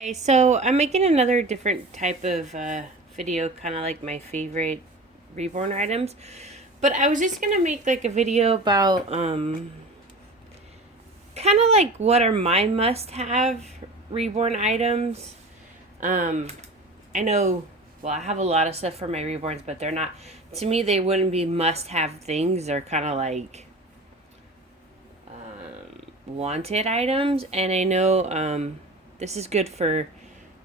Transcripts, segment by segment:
Okay, so I'm making another different type of video, kind of like my favorite Reborn items. But I was just gonna make like a video about kind of like what are my must-have Reborn items. Um, I know, well, I have a lot of stuff for my Reborns, but they're not. To me, they wouldn't be must-have things. They're kind of like wanted items, and I know this is good for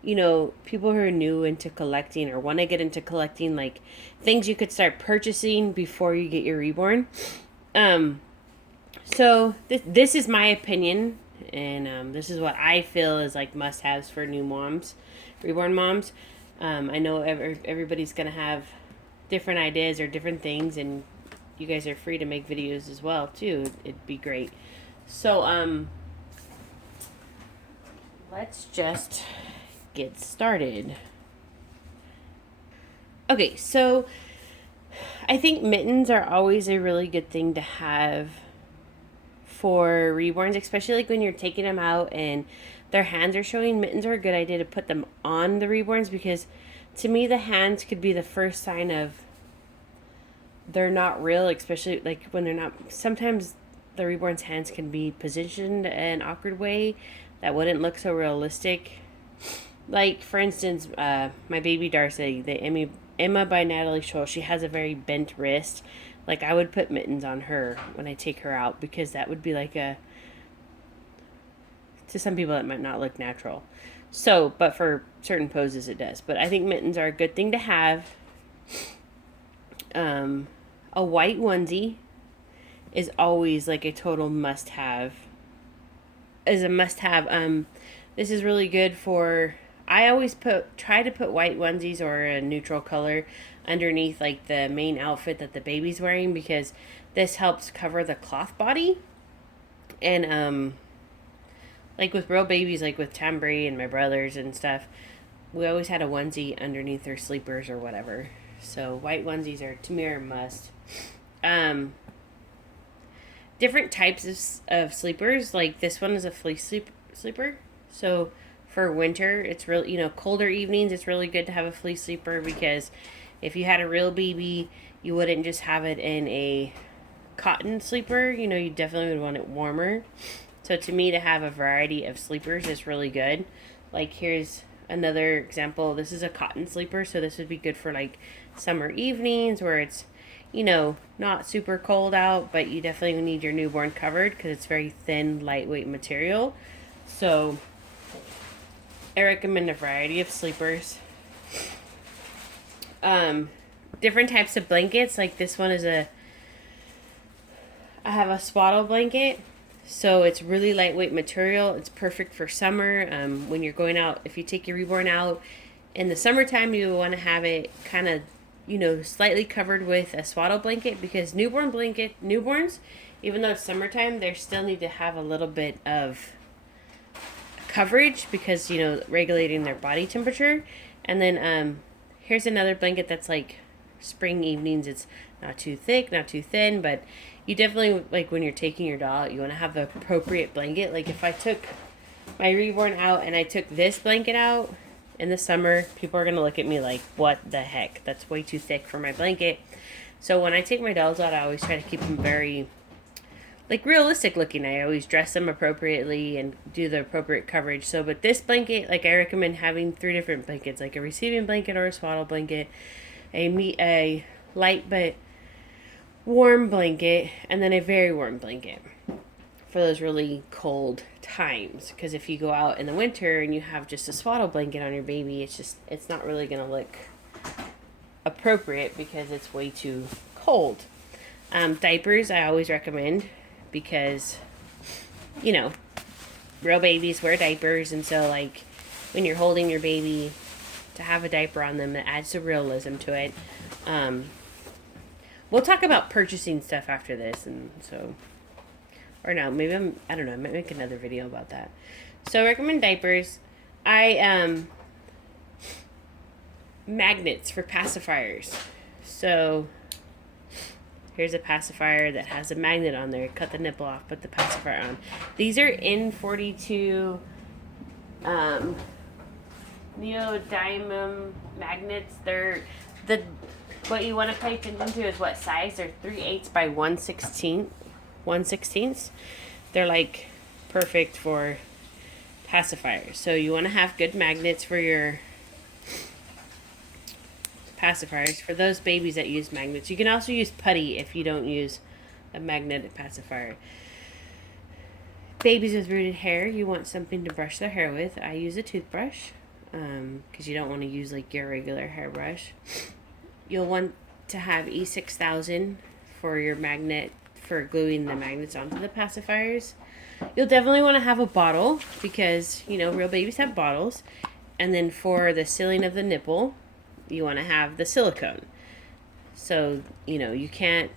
people who are new into collecting or want to get into collecting, like things you could start purchasing before you get your reborn. Um, so this is my opinion, and this is what I feel is like must-haves for new moms, reborn moms. I know everybody's gonna have different ideas or different things, and you guys are free to make videos as well too. It'd be great. So let's just get started. Okay, so I think mittens are always a really good thing to have for reborns, especially like when you're taking them out and their hands are showing. Mittens are a good idea to put them on the reborns because to me the hands could be the first sign of they're not real, especially like when they're not. Sometimes the reborn's hands can be positioned in an awkward way that wouldn't look so realistic. Like for instance, my baby Darcy, the Emma by Natalie Scholl, she has a very bent wrist. Like I would put mittens on her when I take her out because that would be like a to some people it might not look natural. So, but for certain poses it does. But I think mittens are a good thing to have. Um, a white onesie is always like a total must have. Is a must have. This is really good for. I always try to put white onesies or a neutral color underneath like the main outfit that the baby's wearing because this helps cover the cloth body. And like with real babies, like with Tambry and my brothers and stuff, we always had a onesie underneath their sleepers or whatever. So white onesies are to me are a must. Um, Different types of sleepers. Like this one is a fleece sleeper. So for winter, it's really colder evenings. It's really good to have a fleece sleeper because if you had a real baby, you wouldn't just have it in a cotton sleeper. You definitely would want it warmer. So to me, to have a variety of sleepers is really good. Like here's another example. This is a cotton sleeper, so this would be good for like summer evenings where it's not super cold out, but you definitely need your newborn covered because it's very thin, lightweight material. So I recommend a variety of sleepers. Um, Different types of blankets. Like this one is I have a swaddle blanket. So it's really lightweight material. It's perfect for summer. When you're going out, if you take your reborn out in the summertime, you want to have it kind of, slightly covered with a swaddle blanket because newborns, even though it's summertime, they still need to have a little bit of coverage because, regulating their body temperature. And then here's another blanket that's like spring evenings. It's not too thick, not too thin, but you definitely like when you're taking your doll out, you want to have the appropriate blanket. Like if I took my reborn out and I took this blanket out in the summer, people are going to look at me like, what the heck? That's way too thick for my blanket. So when I take my dolls out, I always try to keep them very like realistic looking. I always dress them appropriately and do the appropriate coverage. So but this blanket, like I recommend having 3 different blankets, like a receiving blanket or a swaddle blanket, a light but warm blanket, and then a very warm blanket for those really cold times. Because if you go out in the winter and you have just a swaddle blanket on your baby, it's not really going to look appropriate because it's way too cold. Diapers I always recommend because real babies wear diapers, and so like when you're holding your baby, to have a diaper on them, it adds some realism to it. We'll talk about purchasing stuff after this, and so, or no, maybe I don't know, I might make another video about that. So I recommend diapers. I magnets for pacifiers. So here's a pacifier that has a magnet on there. Cut the nipple off, put the pacifier on. These are N42 neodymium magnets. They're the what you want to pay attention to is what size. They're 3/8 by 1/16, 1/16. They're like perfect for pacifiers. So you want to have good magnets for your pacifiers. For those babies that use magnets, you can also use putty if you don't use a magnetic pacifier. Babies with rooted hair, you want something to brush their hair with. I use a toothbrush because you don't want to use like your regular hairbrush. You'll want to have E6000 for your magnet, for gluing the magnets onto the pacifiers. You'll definitely want to have a bottle because, you know, real babies have bottles. And then for the sealing of the nipple, you want to have the silicone. So, you know, you can't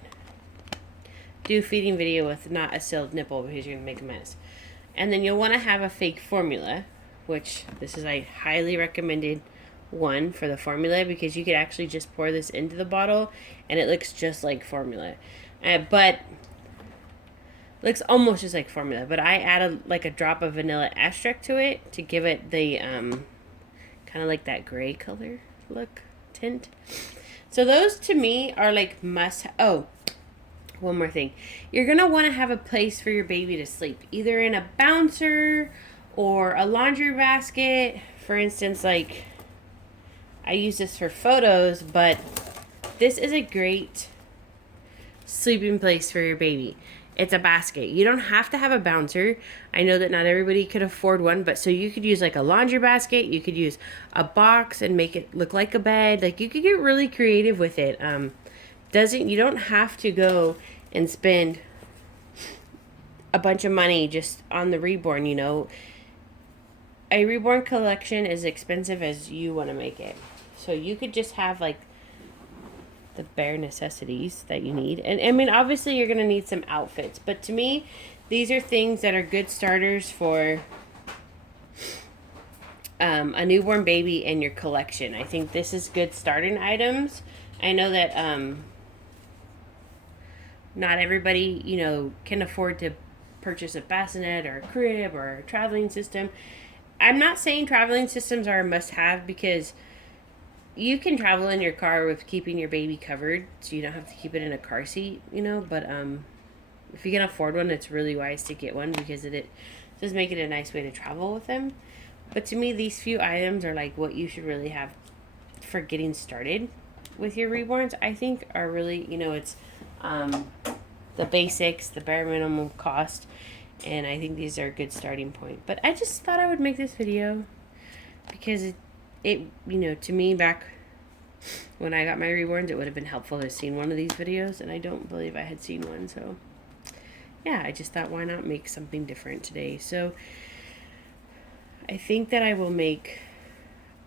do feeding video with not a sealed nipple because you're going to make a mess. And then you'll want to have a fake formula, which this is a highly recommended one for the formula because you could actually just pour this into the bottle and it looks just like formula. But looks almost just like formula, but I add like a drop of vanilla extract to it to give it the kind of like that gray color look tint. So those to me are like must. Oh, one more thing. You're going to want to have a place for your baby to sleep, either in a bouncer or a laundry basket. For instance, like I use this for photos, but this is a great sleeping place for your baby. It's a basket. You don't have to have a bouncer. I know that not everybody could afford one, but so you could use like a laundry basket. You could use a box and make it look like a bed. Like you could get really creative with it. You don't have to go and spend a bunch of money just on the Reborn, you know. A Reborn collection is expensive as you want to make it. So you could just have like the bare necessities that you need. And I mean, obviously you're going to need some outfits, but to me, these are things that are good starters for a newborn baby in your collection. I think this is good starting items. I know that not everybody, you know, can afford to purchase a bassinet or a crib or a traveling system. I'm not saying traveling systems are a must-have because you can travel in your car with keeping your baby covered, so you don't have to keep it in a car seat, you know. But if you can afford one, it's really wise to get one because it does make it a nice way to travel with them. But to me, these few items are like what you should really have for getting started with your Reborns. I think are really, you know, it's the basics, the bare minimum cost, and I think these are a good starting point. But I just thought I would make this video because it you know, to me, back when I got my Reborns, it would have been helpful to have seen one of these videos, and I don't believe I had seen one. So yeah, I just thought, why not make something different today? So I think that I will make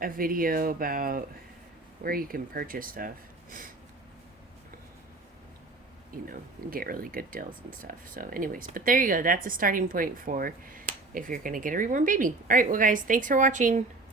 a video about where you can purchase stuff, you know, and get really good deals and stuff. So anyways, but there you go. That's a starting point for if you're going to get a Reborn baby. All right, well guys, thanks for watching.